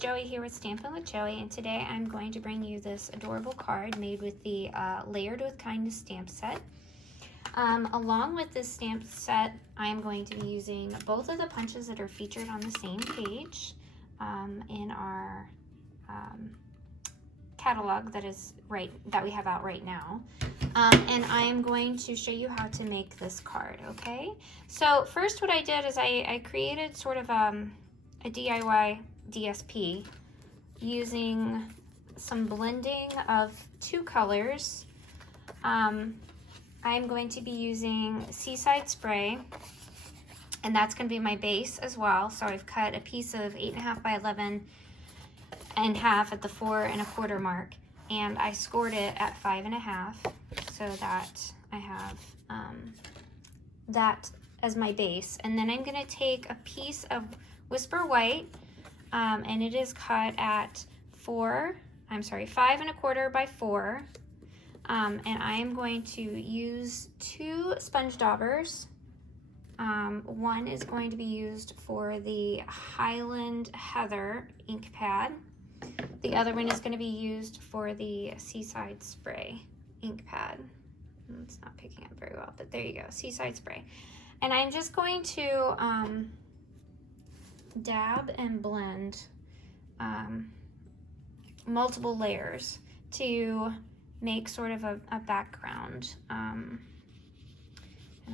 Joey here with Stampin' with Joey, and today I'm going to bring you this adorable card made with the Layered with Kindness stamp set. Along with this stamp set, I'm going to be using both of the punches that are featured on the same page in our catalog that we have out right now. And I am going to show you how to make this card, okay? So first what I did is I created sort of a DIY DSP using some blending of two colors. I'm going to be using Seaside Spray, and that's going to be my base as well. So I've cut a piece of 8.5 by 11 and half at the 4 1/4 mark, and I scored it at 5 1/2 so that I have that as my base. And then I'm going to take a piece of Whisper White, and it is cut at 5 1/4 by 4. And I am going to use 2 sponge daubers. One is going to be used for the Highland Heather ink pad. The other one is going to be used for the Seaside Spray ink pad. It's not picking up very well, but there you go, Seaside Spray. And I'm just going to dab and blend multiple layers to make sort of a background. And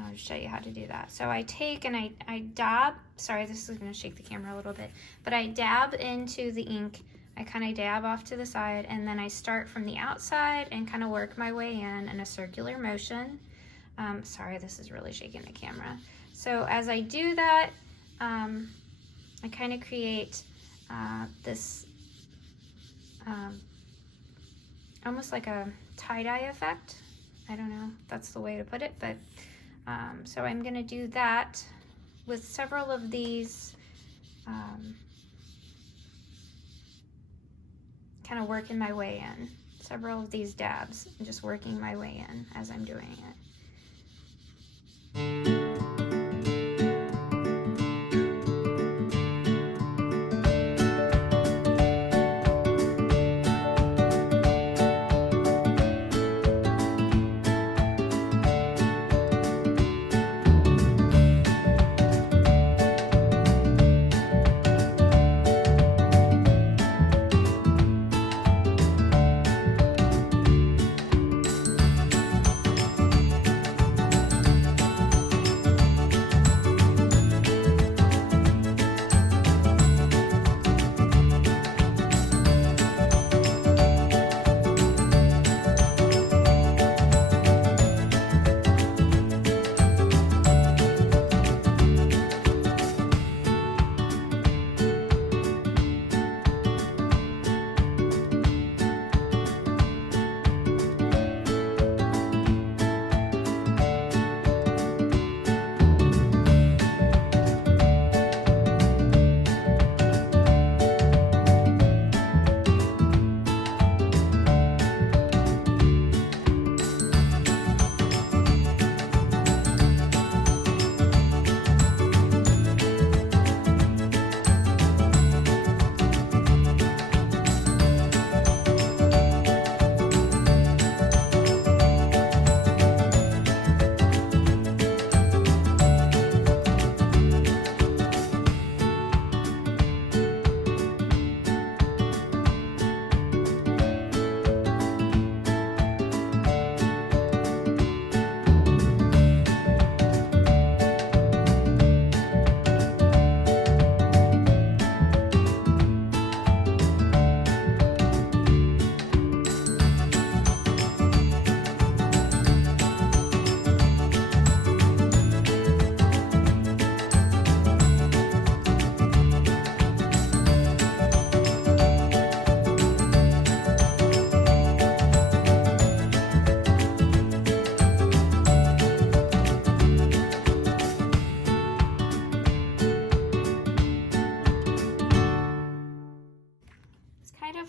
I'll just show you how to do that. So I take and I dab, sorry, this is going to shake the camera a little bit, but I dab into the ink. I kind of dab off to the side, and then I start from the outside and kind of work my way in a circular motion. Sorry, this is really shaking the camera. So as I do that, I kind of create this almost like a tie-dye effect. I don't know if that's the way to put it, but so I'm going to do that with several of these, kind of working my way in. Several of these dabs, and just working my way in as I'm doing it.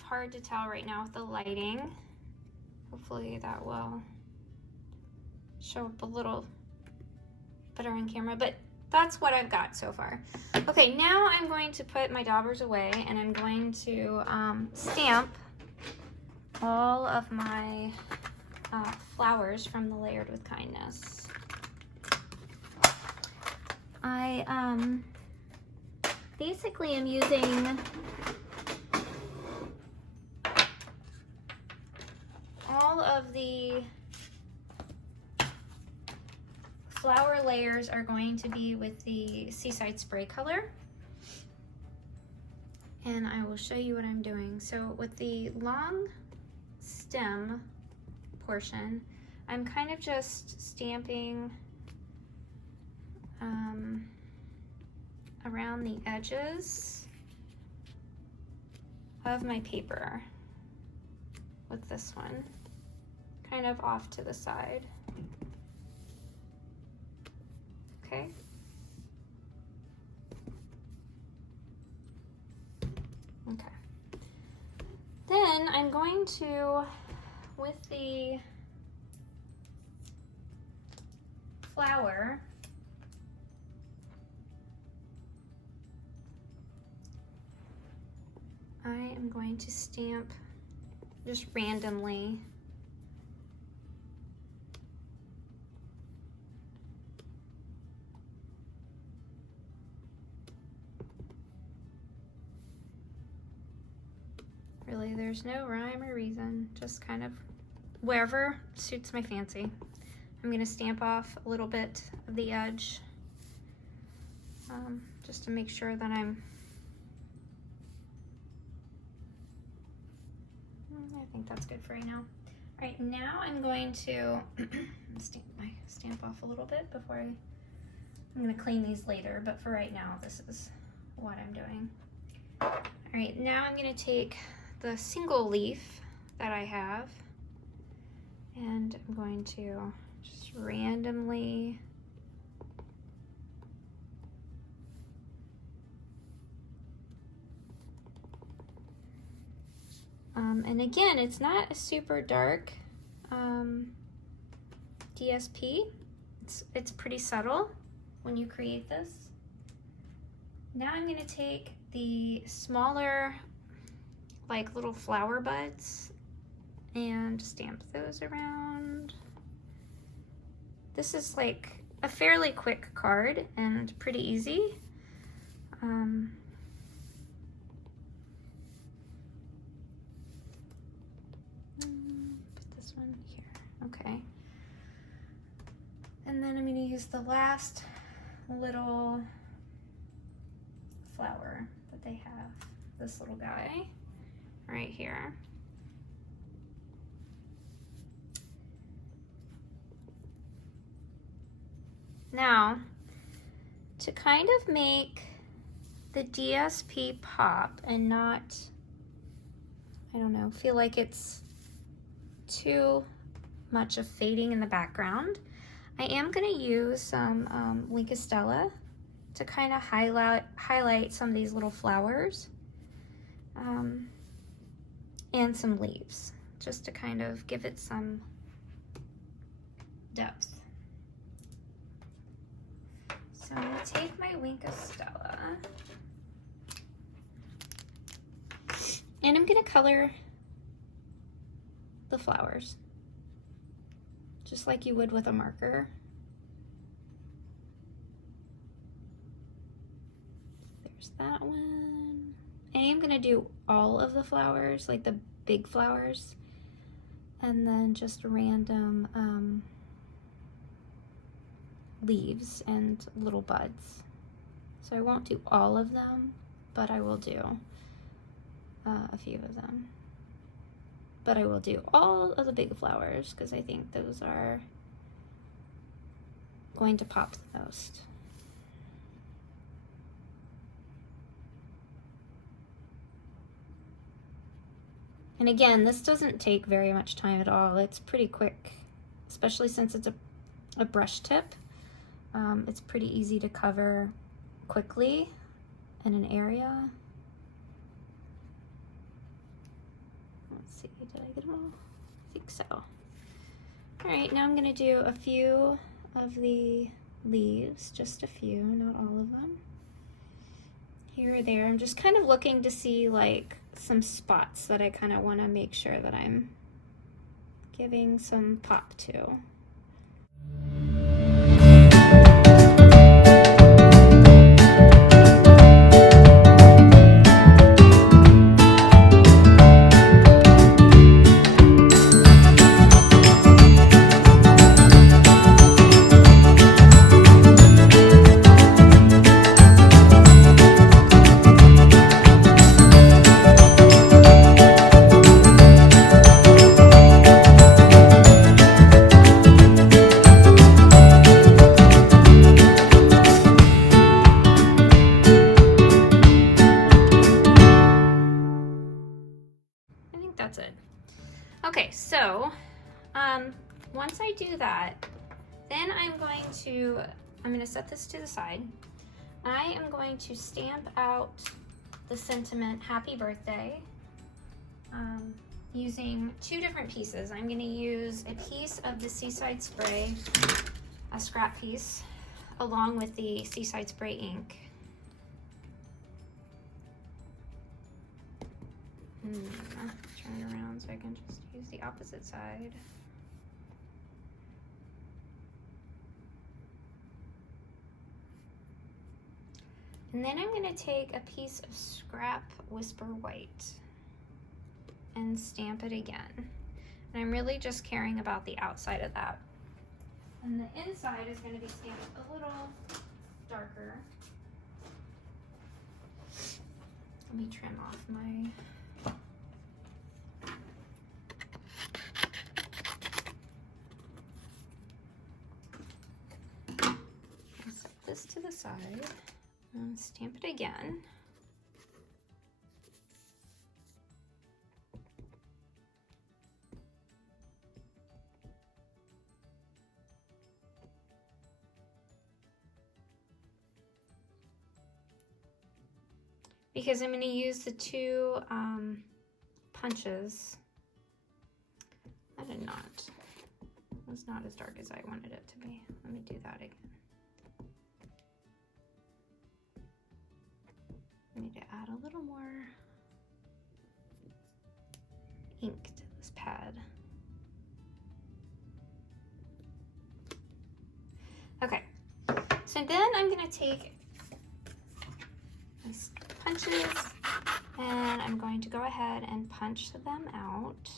Hard to tell right now with the lighting. Hopefully that will show up a little better on camera, but that's what I've got so far. Okay, now I'm going to put my daubers away and I'm going to stamp all of my flowers from the Layered with Kindness. I basically am using all of the flower layers are going to be with the Seaside Spray color. And I will show you what I'm doing. So with the long stem portion, I'm kind of just stamping around the edges of my paper with this one, kind of off to the side. Okay. Okay. Then I'm going to, with the flower, I am going to stamp just randomly really, there's no rhyme or reason, just kind of wherever suits my fancy. I'm going to stamp off a little bit of the edge just to make sure that I think that's good for right now. All right, now I'm going to stamp off a little bit before I'm going to clean these later, but for right now, this is what I'm doing. All right, now I'm going to take the single leaf that I have, and I'm going to just randomly and again, it's not a super dark DSP. It's pretty subtle when you create this. Now I'm going to take the smaller, like little flower buds, and stamp those around. This is like a fairly quick card and pretty easy. Put this one here, okay. And then I'm going to use the last little flower that they have, this little guy right here. Now, to kind of make the DSP pop and not, I don't know, feel like it's too much of fading in the background, I am going to use some Linkestella to kind of highlight some of these little flowers and some leaves, just to kind of give it some depth. So I'm going to take my Linkestella and I'm going to color the flowers just like you would with a marker. There's that one. I am going to do all of the flowers, like the big flowers, and then just random leaves and little buds. So I won't do all of them, but I will do a few of them. But I will do all of the big flowers because I think those are going to pop the most. And again, this doesn't take very much time at all. It's pretty quick, especially since it's a brush tip. It's pretty easy to cover quickly in an area. Let's see, did I get them all? I think so. All right, now I'm gonna do a few of the leaves, just a few, not all of them. Here or there, I'm just kind of looking to see like some spots that I kind of want to make sure that I'm giving some pop to. That's it. Okay, so once I do that, then I'm going to set this to the side. I am going to stamp out the sentiment happy birthday using two different pieces. I'm going to use a piece of the Seaside Spray, a scrap piece, along with the Seaside Spray ink. Turn it around so I can just use the opposite side. And then I'm going to take a piece of scrap Whisper White and stamp it again. And I'm really just caring about the outside of that. And the inside is going to be stamped a little darker. Let me trim off my this to the side and stamp it again. Because I'm going to use the two punches. It was not as dark as I wanted it to be. Let me do that again. I need to add a little more ink to this pad. Okay, so then I'm going to take these punches and I'm going to go ahead and punch them out.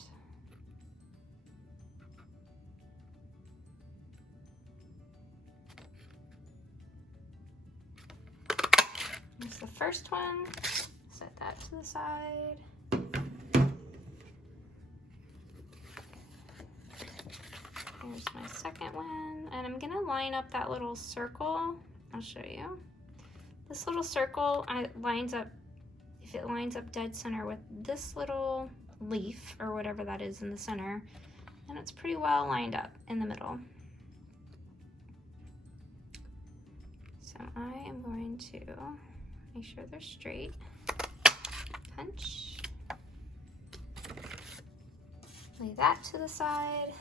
Here's the first one, set that to the side. Here's my second one, and I'm gonna line up that little circle. I'll show you. This little circle lines up, if it lines up dead center with this little leaf or whatever that is in the center, then it's pretty well lined up in the middle. So I am going to make sure they're straight. Punch. Lay that to the side.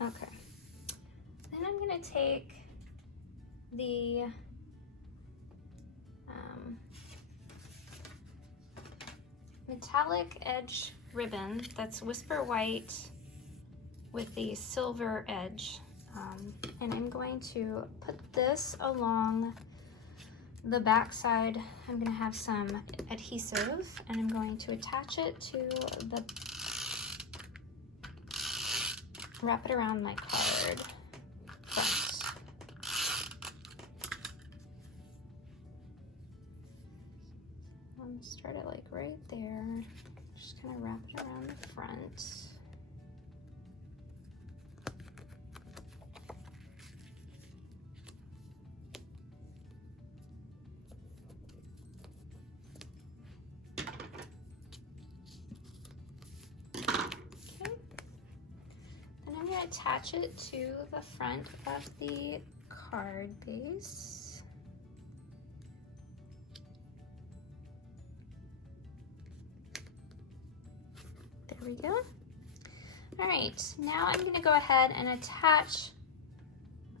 Okay. Then I'm going to take the metallic edge ribbon that's Whisper White with the silver edge, and I'm going to put this along the back side. I'm going to have some adhesive and I'm going to attach it to the, wrap it around my card front. Start it like right there, just kind of wrap it around the front. Attach it to the front of the card base. There we we go. All right, now I'm gonna go ahead and attach,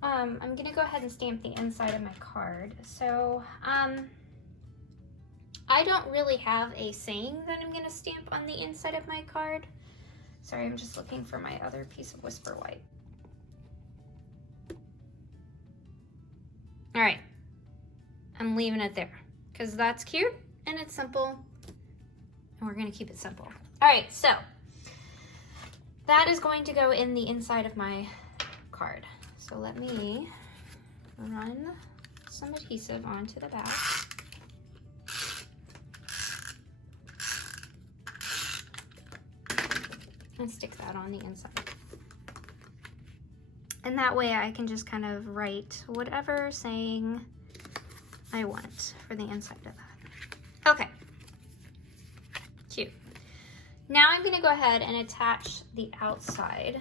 I'm gonna go ahead and stamp the inside of my card. So, I don't really have a saying that I'm gonna stamp on the inside of my card. Sorry, I'm just looking for my other piece of Whisper White. All right, I'm leaving it there because that's cute and it's simple and we're gonna keep it simple. All right, so that is going to go in the inside of my card. So let me run some adhesive onto the back. And stick that on the inside. And that way I can just kind of write whatever saying I want for the inside of that. Okay, cute. Now I'm gonna go ahead and attach the outside.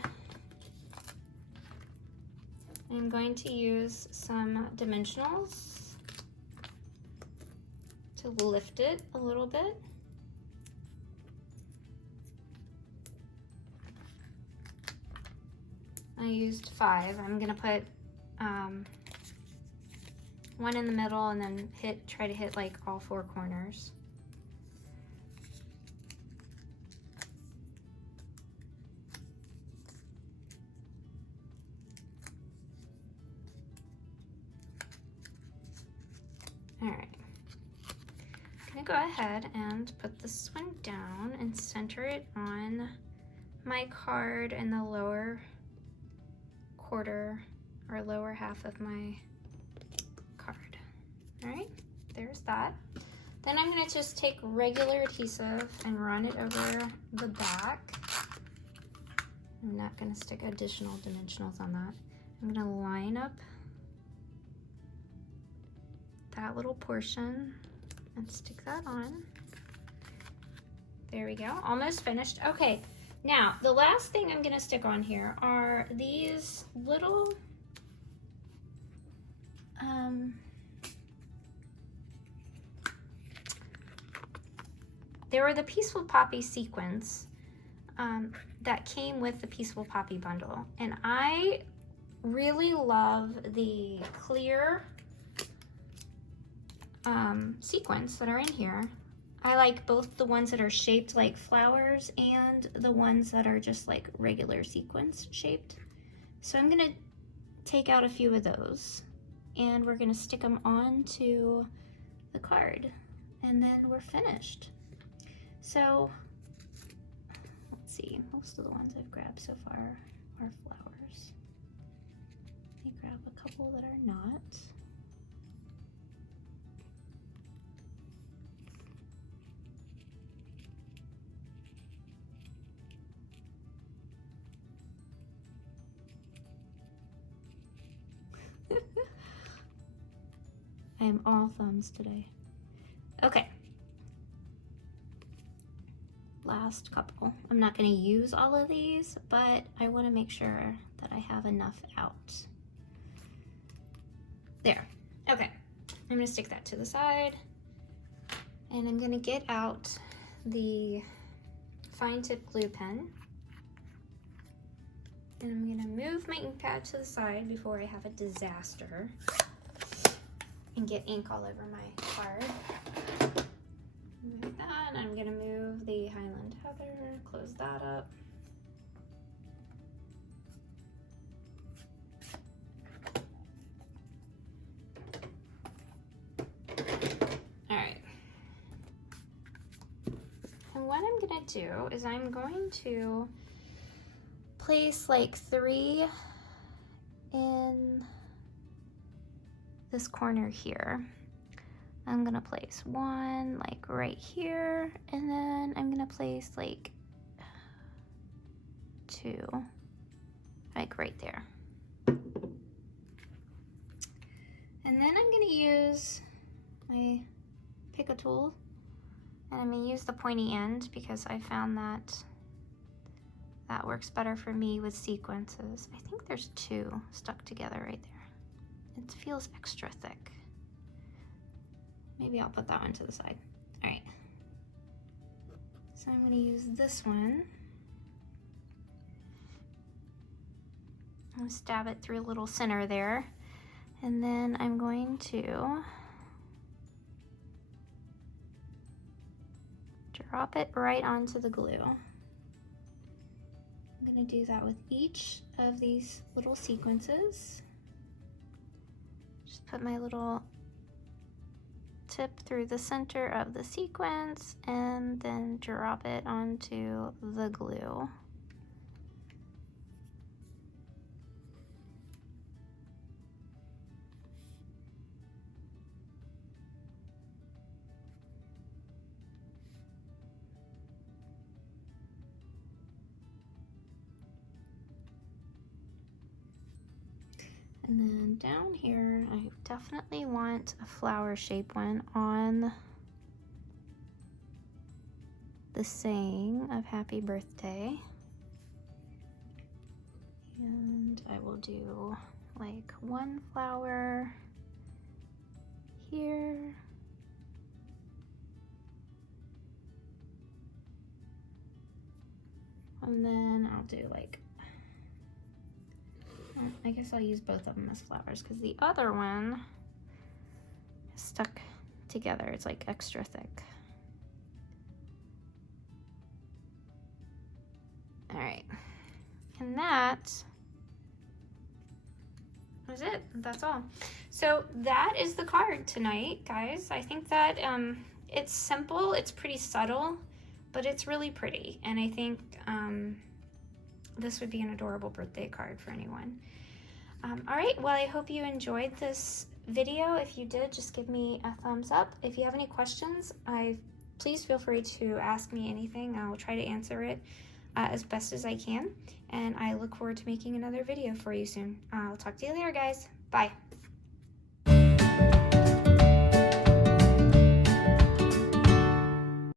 I'm going to use some dimensionals to lift it a little bit. I used 5. I'm gonna put one in the middle and then try to hit like all 4 corners. All right, I'm gonna go ahead and put this one down and center it on my card in the lower quarter or lower half of my card. All right, there's that. Then I'm gonna just take regular adhesive and run it over the back. I'm not gonna stick additional dimensionals on that. I'm gonna line up that little portion and stick that on. There we go, almost finished. Okay, now the last thing I'm gonna stick on here are these little they were the Peaceful Poppy sequins that came with the Peaceful Poppy bundle, and I really love the clear sequins that are in here. I like both the ones that are shaped like flowers and the ones that are just like regular sequins shaped. So I'm gonna take out a few of those and we're gonna stick them onto the card and then we're finished. So let's see, most of the ones I've grabbed so far are flowers. Let me grab a couple that are not. I am all thumbs today. Okay. Last couple. I'm not going to use all of these, but I want to make sure that I have enough out. There. Okay. I'm going to stick that to the side. And I'm going to get out the fine tip glue pen. And I'm going to move my ink pad to the side before I have a disaster and get ink all over my card. Move that, and I'm gonna move the Highland Heather, close that up. All right. And what I'm gonna do is I'm going to place like 3 in this corner here. I'm gonna place 1 like right here, and then I'm gonna place like 2 like right there. And then I'm gonna use my pick a tool, and I'm gonna use the pointy end because I found that that works better for me with sequences. I think there's 2 stuck together right there. It feels extra thick. Maybe I'll put that one to the side. All right. So I'm gonna use this one I'll stab it through a little center there. And then I'm going to drop it right onto the glue. I'm going to do that with each of these little sequences. Just put my little tip through the center of the sequence and then drop it onto the glue. And then down here, I definitely want a flower shape one on the saying of happy birthday. And I will do like one flower here. And then I'll do like, I guess I'll use both of them as flowers because the other one is stuck together. It's like extra thick. All right, and that was it. That's all. So that is the card tonight, guys. I think that it's simple, it's pretty subtle, but it's really pretty, and I think this would be an adorable birthday card for anyone. All right, well, I hope you enjoyed this video. If you did, just give me a thumbs up. If you have any questions, please feel free to ask me anything. I'll try to answer it as best as I can, and I look forward to making another video for you soon. I'll talk to you later, guys. Bye.